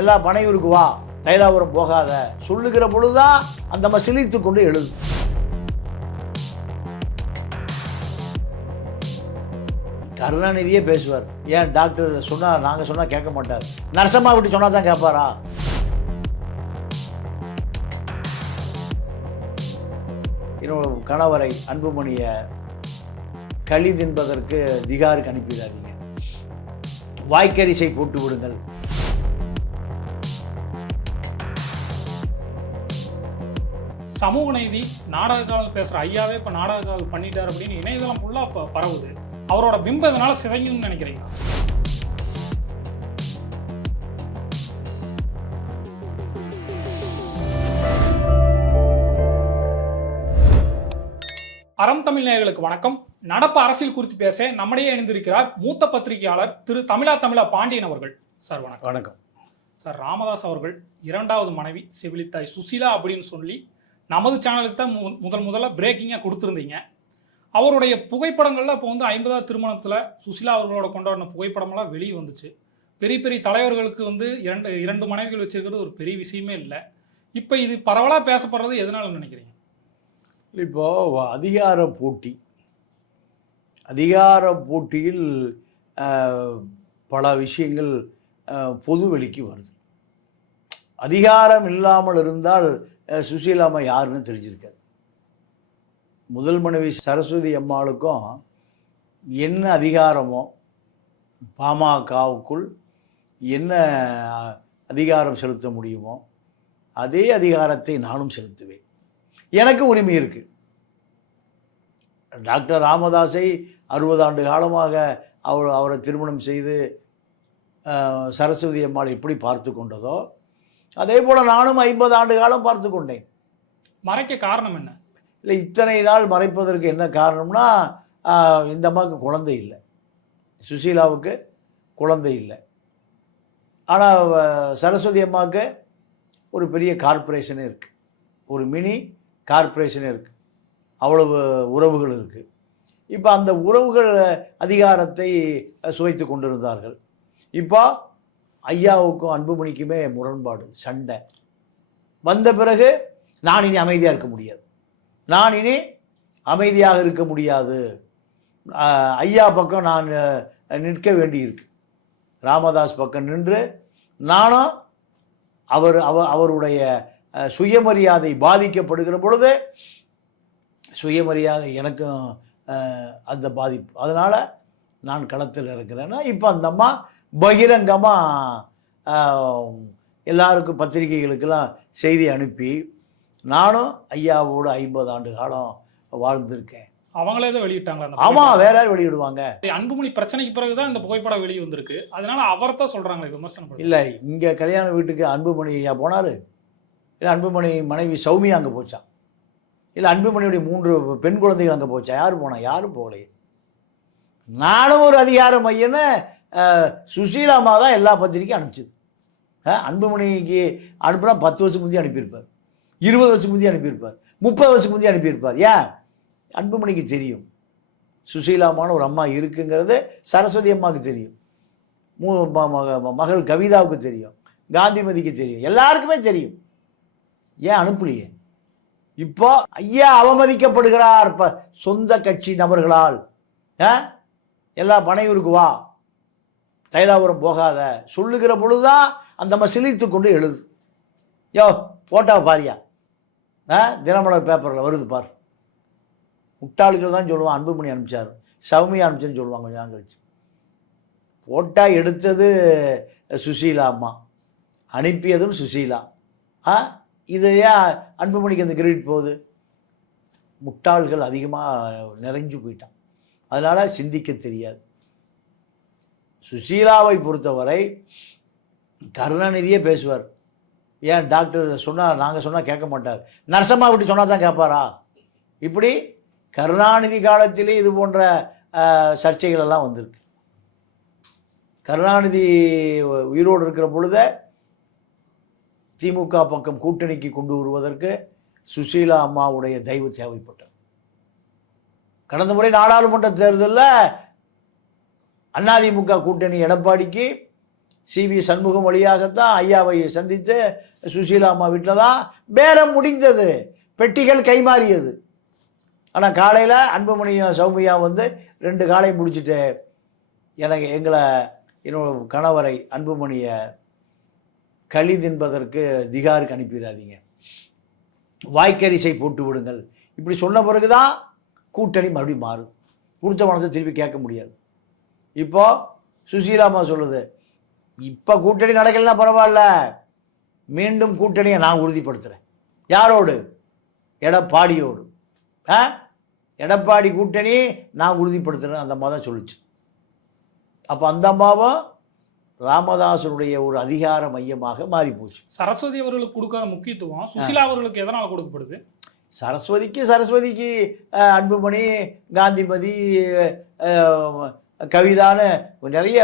எல்லாம் பனையூருக்கு வா தைலாபுரம் போகாத. சொல்லுகிற பொழுதுதான் அந்த அம்மா சிலித்து கொண்டு எழுது. கருணாநிதியே பேசுவார். ஏன் டாக்டர் சொன்னால் நாங்கள் சொன்னால் கேட்க மாட்டார். நரசம்மா விட்டு சொன்னால் தான் கேட்பாரா? என்னோட கணவரை அன்புமணியை களி தின்பதற்கு திகாருக்கு அனுப்பிடாதீங்க. வாய்க்கரிசை போட்டு விடுங்கள். சமூக நீதி நாடக காலம் பேசுற ஐயாவே இப்ப நாடக காலம் பண்ணிட்டாரு அப்படின்னு இணையதளம் ஃபுல்லா இப்ப பரவுது. அவரோட பிம்பம் இதனால சிதையும்னு நினைக்கிறீங்க? அறம் தமிழ் நேயர்களுக்கு வணக்கம். நடப்பு அரசியல் குறித்து பேச நம்மிடையே இணைந்திருக்கிறார் மூத்த பத்திரிகையாளர் திரு தமிழா தமிழா பாண்டியன் அவர்கள். சார் வணக்கம். வணக்கம். சார் ராமதாஸ் அவர்கள் இரண்டாவது மனைவி செவிலித்தாய் சுசீலா அப்படின்னு சொல்லி நமது சேனலுக்கு தான் முதல் முதல்ல பிரேக்கிங்காக கொடுத்துருந்தீங்க. அவருடைய புகைப்படங்கள்லாம் இப்போ வந்து ஐம்பதாவது திருமணத்தில் சுஷிலா அவர்களோட கொண்டாடின புகைப்படமெல்லாம் வெளியே வந்துச்சு. பெரிய பெரிய தலைவர்களுக்கு வந்து இரண்டு இரண்டு மனைவிகள் வச்சுருக்கிறது ஒரு பெரிய விஷயமே இல்லை. இப்போ இது பரவலாக பேசப்படுறது எதனால நினைக்கிறீங்க? இப்போ அதிகார போட்டி. அதிகார போட்டியில் பல விஷயங்கள் பொது வெளிக்கு வருது. அதிகாரம் இல்லாமல் இருந்தால் சுசீலா அம்மா யாருன்னு தெரிஞ்சிருக்காது. முதல் மனைவி சரஸ்வதி அம்மாளுக்கும் என்ன அதிகாரமோ பாமகவுக்குள் என்ன அதிகாரம் செலுத்த முடியுமோ அதே அதிகாரத்தை நானும் செலுத்துவேன். எனக்கு உரிமை இருக்குது டாக்டர் ராமதாஸை அறுபது ஆண்டு காலமாக அவர் அவரை திருமணம் செய்து சரஸ்வதி அம்மாள் எப்படி பார்த்து கொண்டதோ அதே போல் நானும் ஐம்பது ஆண்டு காலம் பார்த்து கொண்டேன். மறைக்க காரணம் என்ன? இல்லை இத்தனை நாள் மறைப்பதற்கு என்ன காரணம்னா இந்த அம்மாவுக்கு குழந்தை இல்லை. சுசீலாவுக்கு குழந்தை இல்லை. ஆனால் சரஸ்வதி அம்மாவுக்கு ஒரு பெரிய கார்ப்பரேஷனே இருக்குது ஒரு மினி கார்ப்பரேஷனே இருக்குது அவ்வளவு உறவுகள் இருக்குது இப்போ அந்த உறவுகள் அதிகாரத்தை சுவைத்து கொண்டிருந்தார்கள். இப்போ ஐயாவுக்கும் அன்புமணிக்குமே முரண்பாடு சண்டை. வந்த பிறகு நான் இனி அமைதியாக இருக்க முடியாது. நான் இனி அமைதியாக இருக்க முடியாது. ஐயா பக்கம் நான் நிற்க வேண்டியிருக்கு. ராமதாஸ் பக்கம் நின்று நானும் அவர் அவ அவருடைய சுயமரியாதை பாதிக்கப்படுகிற பொழுது சுயமரியாதை எனக்கும் அந்த பாதிப்பு. அதனால் நான் களத்தில் இருக்கிறேன்னா இப்போ அந்த அம்மா பகிரங்கமாக எல்லாருக்கும் பத்திரிகைகளுக்கெல்லாம் செய்தி அனுப்பி நானும் ஐயாவோடு ஐம்பது ஆண்டு காலம் வாழ்ந்திருக்கேன். அவங்களே தான் வெளியிட்டாங்களா ஆமாம்? வேற யார் வெளியிடுவாங்க? அன்புமணி பிரச்சனைக்கு பிறகுதான் இந்த புகைப்படம் வெளியே வந்திருக்கு. அதனால அவர்தான் சொல்றாங்களே விமர்சனம் இல்லை இங்கே கல்யாண வீட்டுக்கு அன்புமணி ஐயா போனார். இல்லை அன்புமணி மனைவி சௌமியா அங்கே போச்சான் இல்லை அன்புமணியுடைய மூன்று பெண் குழந்தைகள் அங்கே போச்சா? யார் போனா? யாரும் போகலையே. நானும் ஒரு அதிகார மையன்னு அஹ், அம்மா தான் எல்லா பத்திரிக்கையும் அனுப்பிச்சது. அன்புமணிக்கு அனுப்புனா பத்து வருஷம் முந்தைய அனுப்பியிருப்பார். இருபது வருஷம் முந்தைய அனுப்பியிருப்பார். முப்பது வருஷம் முந்தைய அனுப்பியிருப்பார். ஏன்? அன்புமணிக்கு தெரியும். சுசீலாமான ஒரு அம்மா இருக்குங்கிறது சரஸ்வதி அம்மாவுக்கு தெரியும். மூ மக- மகள் கவிதாவுக்கு தெரியும். காந்திமதிக்கு தெரியும். எல்லாருக்குமே தெரியும். ஏன் அனுப்பலையே? இப்போ ஐயா அவமதிக்கப்படுகிறார் இப்போ சொந்த கட்சி நபர்களால். ஆ? எல்லா பனையூருக்கு வா. தைலாபுரம் போகாத. சொல்லுகிற பொழுதுதான் அந்த அம்மா சிலித்து கொண்டு எழுது. யோ போட்டா பாரியா? ஆ தினமலர் பேப்பரில் வருது பார். முட்டாளுகள் தான் சொல்லுவான் அன்புமணி அனுப்பிச்சார். சௌமியா அனுப்பிச்சேன்னு சொல்லுவாங்க கொஞ்சம் நாள் கழிச்சு. போட்டா எடுத்தது சுசீலா அம்மா. அனுப்பியதும் சுசீலா. ஆ இது ஏன் அன்புமணிக்கு அந்த கிரெடிட் போகுது? முட்டாள்கள் அதிகமாக நிறைஞ்சு போயிட்டான். அதனால் சிந்திக்க தெரியாது. சுசீலாவை பொறுத்தவரை கருணாநிதியே பேசுவார். ஏன் டாக்டர் சொன்னால் நாங்கள் சொன்னால் கேட்க மாட்டார். நரசம்மா விட்டு சொன்னால் தான் கேட்பாரா? இப்படி கருணாநிதி காலத்திலே இது போன்ற சர்ச்சைகள் எல்லாம் வந்திருக்கு. கருணாநிதி உயிரோடு இருக்கிற பொழுத திமுக பக்கம் கூட்டணிக்கு கொண்டு வருவதற்கு சுசீலா அம்மாவுடைய தயவு தேவைப்பட்டது. கடந்த முறை நாடாளுமன்ற தேர்தலில் அதிமுக கூட்டணி எடப்பாடிக்கு சிவி சண்முகம் வழியாகத்தான் ஐயாவை சந்தித்து சுசீலா அம்மா வீட்டில் தான் பேரம் முடிந்தது. பெட்டிகள் கைமாறியது. ஆனால் காலையில் அன்புமணியும் சௌமியா வந்து ரெண்டு காலை முடிச்சுட்டு எனக்கு எங்களை என்னோட கணவரை அன்புமணியை களி தின்பதற்கு திகாருக்கு அனுப்பிடாதீங்க. வாய்க்கரிசை போட்டு விடுங்கள். இப்படி சொன்ன பிறகு தான் கூட்டணி மறுபடியும் மாறும். கொடுத்த பணத்தை திருப்பி கேட்க முடியாது. இப்போ சுசீலாமா சொல்லுது இப்போ கூட்டணி நடக்கலைன்னா பரவாயில்ல. மீண்டும் கூட்டணியை நான் உறுதிப்படுத்துகிறேன் யாரோடு? எடப்பாடியோடு. ஆ? எடப்பாடி கூட்டணி நான் உறுதிப்படுத்துகிறேன் அந்த அம்மா தான் சொல்லுச்சு. அப்போ அந்த அம்மாவும் ராமதாசனுடைய ஒரு அதிகார மையமாக மாறி போச்சு சரஸ்வதி அவர்களுக்கு கொடுக்காத முக்கியத்துவம் சுசிலா அவர்களுக்கு எதனால் கொடுக்கப்படுது? சரஸ்வதிக்கு சரஸ்வதிக்கு அன்புமணி காந்திமதி கவிதான்னு நிறைய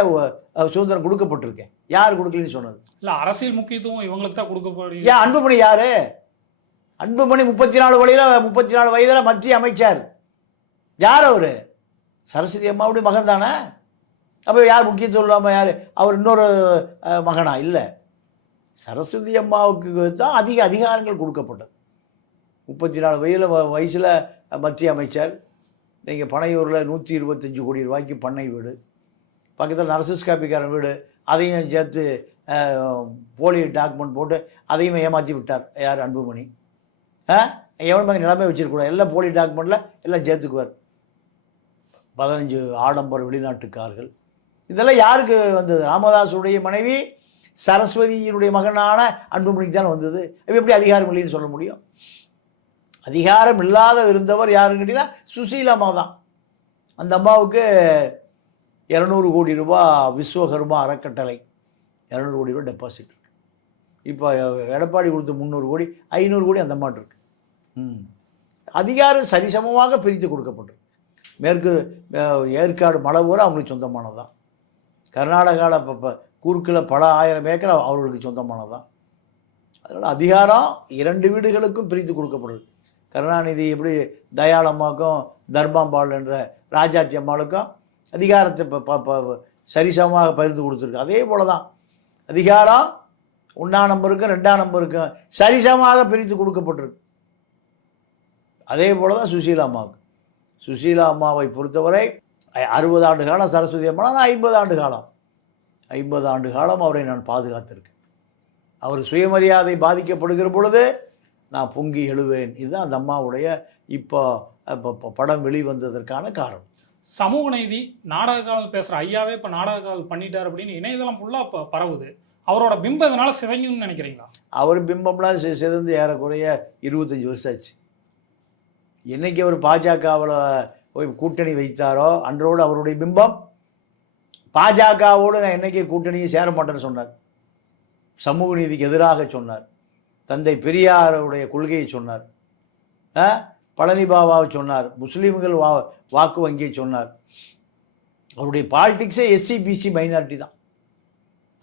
சுதந்திரம் கொடுக்கப்பட்டிருக்கேன். யார் கொடுக்கலன்னு சொன்னது? இல்ல அரசியல் முக்கியத்துவம் இவங்களுக்கு தான் கொடுக்கப்படுது ஏன் அன்புமணி யாரு? அன்புமணி முப்பத்தி நாலு வழியில முப்பத்தி நாலு வயதில் மத்திய அமைச்சர். யார் அவரு? சரஸ்வதி அம்மாவுடைய மகன் தானே? அப்போ யார் முக்கியத்துவம் இல்லாமல் யார்? அவர் இன்னொரு மகனா? இல்லை. சரஸ்வதி அம்மாவுக்கு தான் அதிக அதிகாரங்கள் கொடுக்கப்பட்டது. முப்பத்தி நாலு வயதில் வயசில் மத்திய அமைச்சர். நீங்கள் பனையூரில் நூற்றி இருபத்தஞ்சி கோடி ரூபாய்க்கு பண்ணை வீடு பக்கத்தில் நரசிஸ் காப்பிக்காரன் வீடு அதையும் சேர்த்து போலி டாக்குமெண்ட் போட்டு அதையும் ஏமாற்றி விட்டார் யார் அன்புமணி? ஆ? எவன் நிலமே வச்சிருக்கூடாது எல்லாம் போலி டாக்குமெண்ட்டில் எல்லாம் சேர்த்துக்குவார். பதினஞ்சு ஆடம்பர வெளிநாட்டு கார்கள் இதெல்லாம் யாருக்கு வந்தது? ராமதாஸுடைய மனைவி சரஸ்வதியினுடைய மகனான அன்புமணிக்கு தானே வந்தது. அப்ப எப்படி அதிகாரம் இல்லைன்னு சொல்ல முடியும்? அதிகாரம் இல்லாத இருந்தவர் யாருன்னு கேட்டிங்கன்னா சுசீலம்மா தான். அந்த அம்மாவுக்கு இரநூறு கோடி ரூபாய் விஸ்வகர்மா அறக்கட்டளை. இரநூறு கோடி ரூபாய் டெபாசிட் இருக்கு. இப்போ எடப்பாடி கொடுத்த முந்நூறு கோடி ஐநூறு கோடி அந்த அம்மாட்டு இருக்கு. ம். அதிகாரம் சரிசமமாக பிரித்து கொடுக்கப்பட்டிருக்கு. மேற்கு ஏற்காடு மலை பூரா அவங்களுக்கு சொந்தமானது தான் கர்நாடகாவில் இப்போ இப்போ குறுக்கில் பல ஆயிரம் ஏக்கர் அவர்களுக்கு சொந்தமானது தான் அதனால் அதிகாரம் இரண்டு வீடுகளுக்கும் பிரித்து கொடுக்கப்படுது கருணாநிதி எப்படி தயாளம்மாக்கும் தர்மாம்பாள் என்ற ராஜாத்தி அம்மாளுக்கும் அதிகாரத்தை சரிசமமாக பகிர்ந்து கொடுத்துருக்கு. அதே போல தான் அதிகாரம் ஒன்றாம் நம்பருக்கும் ரெண்டாம் நம்பருக்கும் சரிசமமாக பிரித்து கொடுக்கப்பட்டிருக்கு. அதே போல தான் சுசீலா அம்மாவுக்கு. சுசீலா அம்மாவை பொறுத்தவரை அறுபது ஆண்டு காலம் சரஸ்வதி அம்மா நான் ஐம்பது ஆண்டு காலம். ஐம்பது ஆண்டு காலம் அவரை நான் பாதுகாத்திருக்கேன். அவர் சுயமரியாதை பாதிக்கப்படுகிற பொழுது நான் பொங்கி எழுவேன். இதுதான் அந்த அம்மாவுடைய இப்போ இப்போ படம் வெளிவந்ததற்கான காரணம். சமூக நீதி நாடக காலம் பேசுற ஐயாவே இப்ப நாடக காலம் பண்ணிட்டார் அப்படின்னு இணையதளம் ஃபுல்லா இப்ப பரவுது. அவரோட பிம்பம் இதனால சிதைங்கும்னு நினைக்கிறீங்களா? அவர் பிம்பம்லாம் சி- சிதைந்து ஏறக்குறைய இருபத்தஞ்சி வருஷம் ஆச்சு. என்னைக்கு அவர் பாஜகவில் போய் கூட்டணி வைத்தாரோ அன்றோடு அவருடைய பிம்பம் பாஜகவோடு நான் என்னைக்கு கூட்டணியை சேர மாட்டேன்னு சொன்னார். சமூக நீதிக்கு எதிராக சொன்னார். தந்தை பெரியாருடைய கொள்கையை சொன்னார். பழனி பாபாவை சொன்னார். முஸ்லீம்கள் வா வாக்கு வங்கியை சொன்னார். அவருடைய பாலிடிக்ஸே எஸ்சி பிசி மைனாரிட்டி தான்.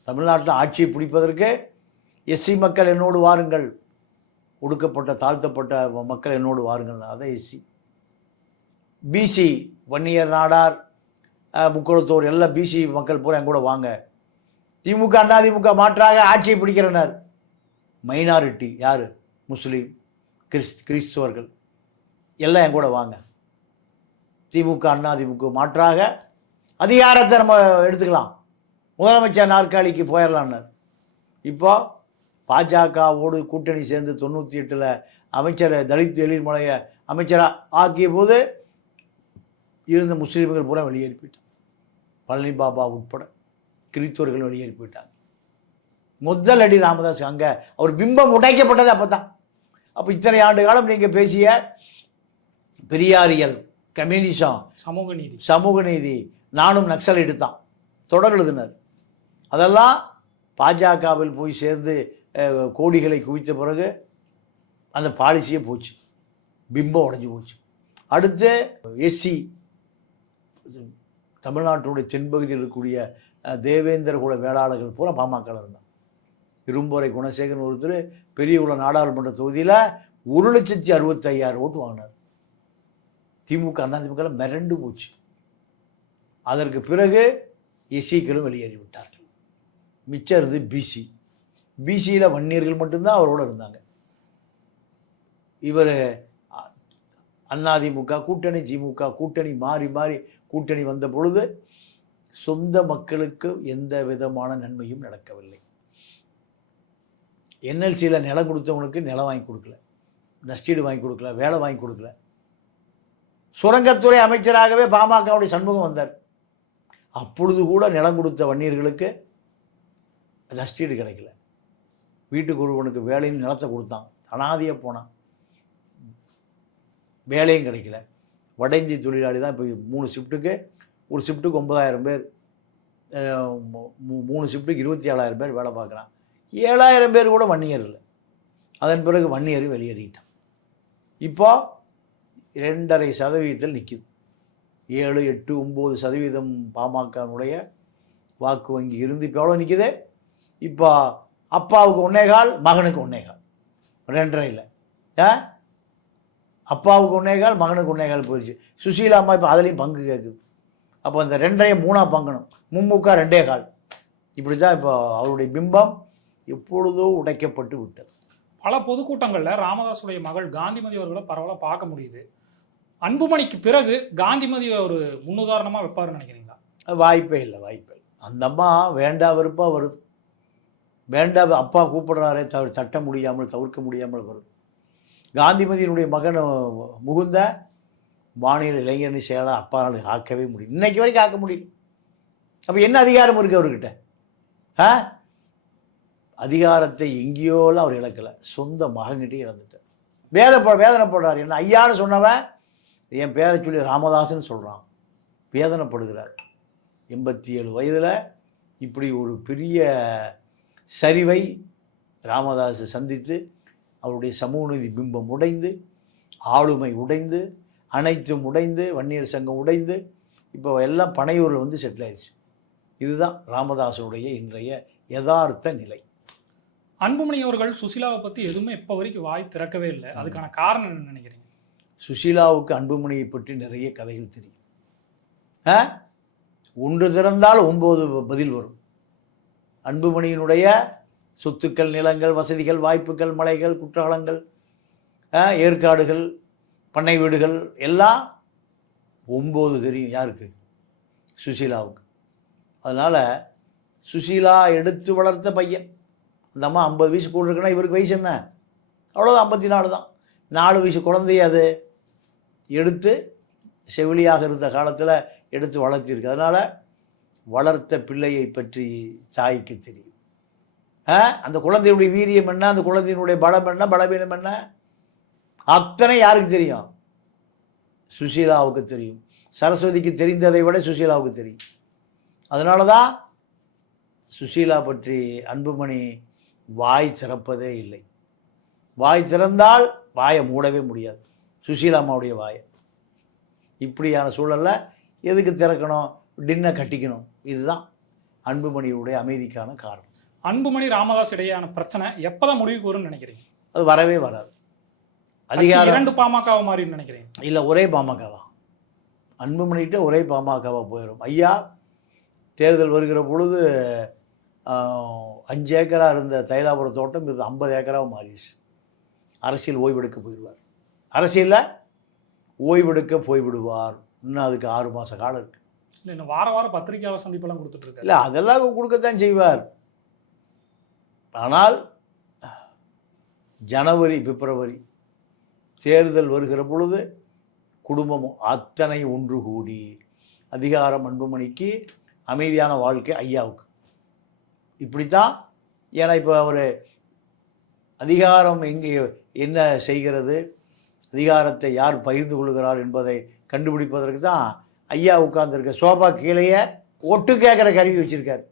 தமிழ்நாட்டில் ஆட்சியை பிடிப்பதற்கு எஸ்சி மக்கள் என்னோடு வாருங்கள். ஒடுக்கப்பட்ட தாழ்த்தப்பட்ட மக்கள் என்னோடு வாருங்கள். அதான் எஸ்சி பிசி வன்னியர் நாடார் அஹ், முக்குளத்தோர் எல்லாம் பிசி மக்கள் பூரா என் கூட வாங்க. திமுக அதிமுக மாற்றாக ஆட்சியை பிடிக்கிறனர். மைனாரிட்டி யார்? முஸ்லீம் கிறிஸ் கிறிஸ்துவர்கள். எல்லாம் என் கூட வாங்க. திமுக அதிமுக மாற்றாக அதிகாரத்தை நம்ம எடுத்துக்கலாம். முதலமைச்சர் நாற்காலிக்கு போயிடலான்னார் இப்போ பாஜகவோடு கூட்டணி சேர்ந்து தொண்ணூற்றி எட்டில் அமைச்சர் தலித் எழில்மலையை அமைச்சராக ஆக்கிய போது இருந்த முஸ்லீம்கள் பூரா வெளியேறி போயிட்டாங்க. பழனி பாபா உட்பட கிறிஸ்தவர்கள் வெளியேறி போயிட்டாங்க. முதல் அடி ராமதாஸ் அங்கே. அவர் பிம்பம் உடைக்கப்பட்டது அப்போ தான் அப்போ இத்தனை ஆண்டு காலம் நீங்கள் பேசிய பெரியாரியல் கம்யூனிசம் சமூக நீதி. சமூக நீதி நானும் நக்சலைட்டு தான் தொடர் எழுதினார். அதெல்லாம் பாஜகவில் போய் சேர்ந்து கோடிகளை குவித்த பிறகு அந்த பாலிசியே போச்சு. பிம்பம் உடைஞ்சு போச்சு. அடுத்து எஸ்சி தமிழ்நாட்டினுடைய தென்பகுதியில் இருக்கக்கூடிய தேவேந்திர குல வேளாளர்கள் பூரா பாமகவில் இருந்தான் இரும்புரை குணசேகரன் ஒருத்தர் பெரியகுள நாடாளுமன்ற தொகுதியில் ஒரு லட்சத்தி அறுபத்தையாயிரம் ஓட்டு வாங்கினார். திமுக அதிமுக மிரண்டு போச்சு. அதற்கு பிறகு எஸ்சிக்களும் வெளியேறிவிட்டார்கள் மிச்சம் இருந்து பிசி பிசியில் வன்னியர்கள் மட்டும்தான் அவரோட இருந்தாங்க. இவர் அதிமுக கூட்டணி திமுக கூட்டணி மாறி மாறி கூட்டணி வந்த பொழுது சொந்த மக்களுக்கு எந்த விதமான நன்மையும் நடக்கவில்லை. என்எல்சியில் நிலம் கொடுத்தவனுக்கு நிலம் வாங்கி கொடுக்கல. நஷ்டீடு வாங்கி கொடுக்கல வேலை வாங்கி கொடுக்கல. சுரங்கத்துறை அமைச்சராகவே பாமகவுடைய சண்முகம் வந்தார். அப்பொழுது கூட நிலம் கொடுத்த வன்னியர்களுக்கு நஷ்டீடு கிடைக்கல. வீட்டுக்கு ஒருவனுக்கு வேலையும் நிலத்தை கொடுத்தான். அனாதியாக போனான். வேலையும் கிடைக்கல. வட இந்திய தொழிலாளி தான் இப்போ மூணு ஷிஃப்ட்டுக்கு ஒரு ஷிஃப்ட்டுக்கு ஒன்பதாயிரம் பேர் மூணு ஷிஃப்ட்டுக்கு இருபத்தி ஏழாயிரம் பேர் வேலை பார்க்குறான். ஏழாயிரம் பேர் கூட வன்னியர் இல்லை அதன் பிறகு வன்னியர் வெளியேறிட்டான். இப்போ ரெண்டரை சதவீதத்தில் நிற்கிது ஏழு எட்டு ஒம்பது சதவீதம் பாமகனுடைய வாக்கு வங்கி இருந்து இப்போ எவ்வளோ நிற்குது இப்போ அப்பாவுக்கு ஒன்னேகால் மகனுக்கு ஒன்னேகால் ரெண்டரை இல்லை ஆ? அப்பாவுக்கு ஒன்னேகால் மகனுக்கு ஒன்னேகால் போயிடுச்சு. சுசீலா அம்மா இப்போ அதுலேயும் பங்கு கேட்குது அப்போ இந்த ரெண்டரையும் மூணாக பங்கணும். மும்முக்கா ரெண்டே கால். இப்படி தான் இப்போ அவருடைய பிம்பம். எப்பொழுதோ உடைக்கப்பட்டு விட்டது. பல பொதுக்கூட்டங்களில் ராமதாஸுடைய மகள் காந்திமதி அவர்களை பரவலாக பார்க்க முடியுது. அன்புமணிக்கு பிறகு காந்திமதி ஒரு முன்னுதாரணமாக வைப்பாருன்னு நினைக்கிறீங்களா? வாய்ப்பே இல்லை வாய்ப்பே இல்லை. அந்த அம்மா வேண்டா வெறுப்பாக வருது. வேண்டா அப்பா கூப்பிடுறாரே தவிர தட்ட முடியாமல் தவிர்க்க முடியாமல் வருது. காந்திமதியினுடைய மகன் முகுந்த மாநில இளைஞரணி செயலாளர் அப்பானால ஆக்கவே முடியும் இன்னைக்கு வரைக்கும் ஆக்க முடியல. அப்போ என்ன அதிகாரம் இருக்குது அவர்கிட்ட? ஆ? அதிகாரத்தை எங்கேயோலாம் அவர் இழக்கலை. சொந்த மகன்கிட்டே இழந்துட்டார் வேதப்ப வேதனைப்படுறார் என்ன ஐயான்னு சொன்னவன் என் பேரை சொல்லி ராமதாசன் சொல்கிறான் வேதனைப்படுகிறார். எண்பத்தி ஏழு வயதில் இப்படி ஒரு பெரிய சரிவை ராமதாஸ் சந்தித்து அவருடைய சமூக நீதி பிம்பம் உடைந்து ஆளுமை உடைந்து அனைத்தும் உடைந்து வன்னியர் சங்கம் உடைந்து இப்போ எல்லாம் பனையூரில் வந்து செட்டில் ஆயிடுச்சு. இதுதான் ராமதாஸுடைய இன்றைய யதார்த்த நிலை. அன்புமணி அவர்கள் சுசிலாவை பற்றி எதுவுமே இப்போ வரைக்கும் வாய் திறக்கவே இல்லை. அதுக்கான காரணம் என்ன நினைக்கிறீங்க? சுஷீலாவுக்கு அன்புமணியை பற்றி நிறைய கதைகள் தெரியும். ஆ? ஒன்று திறந்தால் ஒன்பது பதில் வரும். அன்புமணியினுடைய சொத்துக்கள் நிலங்கள் வசதிகள் வாய்ப்புகள் மலைகள் குற்றாலங்கள் ஏற்காடுகள் பண்ணை வீடுகள் எல்லாம் ஒம்பது தெரியும். யாருக்கு? சுஷீலாவுக்கு அதனால் சுஷீலா எடுத்து வளர்த்த பையன். அந்த அம்மா ஐம்பது வயசு கூட இருக்குன்னா இவருக்கு வயசு என்ன? அவ்வளோதான் ஐம்பத்தி நாலு தான். நாலு வயசு குழந்தைய அது. எடுத்து செவிலியாக இருந்த காலத்தில் எடுத்து வளர்த்திருக்கு அதனால் வளர்த்த பிள்ளையை பற்றி தாய்க்கு தெரியும். அந்த குழந்தையுடைய வீரியம் என்ன? அந்த குழந்தையினுடைய பலம் என்ன? பலவீனம் என்ன? அத்தனை யாருக்கு தெரியும்? சுசீலாவுக்கு தெரியும். சரஸ்வதிக்கு தெரிந்ததை விட சுசீலாவுக்கு தெரியும். அதனால தான் சுசீலா பற்றி அன்புமணி வாய் திறப்பதே இல்லை. வாய் திறந்தால் வாயை மூடவே முடியாது. சுசீலா அம்மாவுடைய வாயை. இப்படியான சூழல்ல எதுக்கு திறக்கணும்? டின்னை கட்டிக்கணும். இதுதான் அன்புமணியுடைய அமைதிக்கான காரணம். அன்புமணி ராமதாஸ் இடையேயான பிரச்சனை எப்பதான் முடிவுக்கு வரும்னு நினைக்கிறீங்க? அது வரவே வராது. அதிகாரம் இரண்டு பாமகவை மாறி நினைக்கிறீங்க? இல்லை ஒரே பாமக தான் அன்புமணிகிட்ட ஒரே பாமகவாக போயிடும் ஐயா தேர்தல் வருகிற பொழுது அஞ்சு ஏக்கராக இருந்த தைலாபுரம் தோட்டம் இது ஐம்பது ஏக்கராக மாறிடுச்சு. அரசியல் ஓய்வெடுக்க போயிடுவார். அரசியலில் ஓய்வெடுக்க போய்விடுவார். இன்னும் அதுக்கு ஆறு மாத காலம் இருக்கு. இல்லை இன்னும் வார வாரம் பத்திரிகையாளர் சந்திப்பெல்லாம் கொடுத்துட்டு இருக்காரு இல்லை அதெல்லாம் கொடுக்கத்தான் செய்வார். ஆனால் ஜனவரி பிப்ரவரி தேர்தல் வருகிற பொழுது குடும்பமும் அத்தனை ஒன்று கூடி அதிகாரம் அன்புமணிக்கு அமைதியான வாழ்க்கை ஐயாவுக்கு. இப்படித்தான் ஏன்னா இப்போ அவர் அதிகாரம் எங்கே என்ன செய்கிறது அதிகாரத்தை யார் பகிர்ந்து கொள்கிறார் என்பதை கண்டுபிடிப்பதற்கு தான் ஐயா உட்கார்ந்துருக்க சோபா கீழேயே ஒட்டு கேட்குற கருவி வச்சுருக்கார்.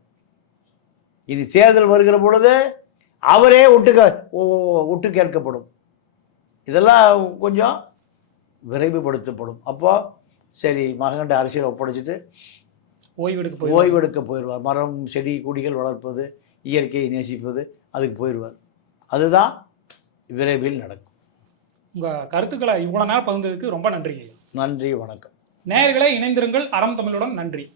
இனி தேர்தல் வருகிற பொழுது அவரே ஒட்டுக்க ஒட்டு கேட்கப்படும். இதெல்லாம் கொஞ்சம் விரைவுபடுத்தப்படும். அப்போது சரி மகன்கிட்ட அரசியல் ஒப்படைச்சிட்டு ஓய்வெடுக்க போய் ஓய்வெடுக்க போயிடுவார். மரம் செடி கொடிகள் வளர்ப்பது இயற்கையை நேசிப்பது அதுக்கு போயிடுவார். அதுதான் விரைவில் நடக்கும். உங்க கருத்துக்களை இவ்வளவு நேரம் பகிர்ந்ததுக்கு ரொம்ப நன்றிங்க நன்றி வணக்கம். நேயர்களே இணைந்திருங்கள். அறம் தமிழுடன் நன்றி.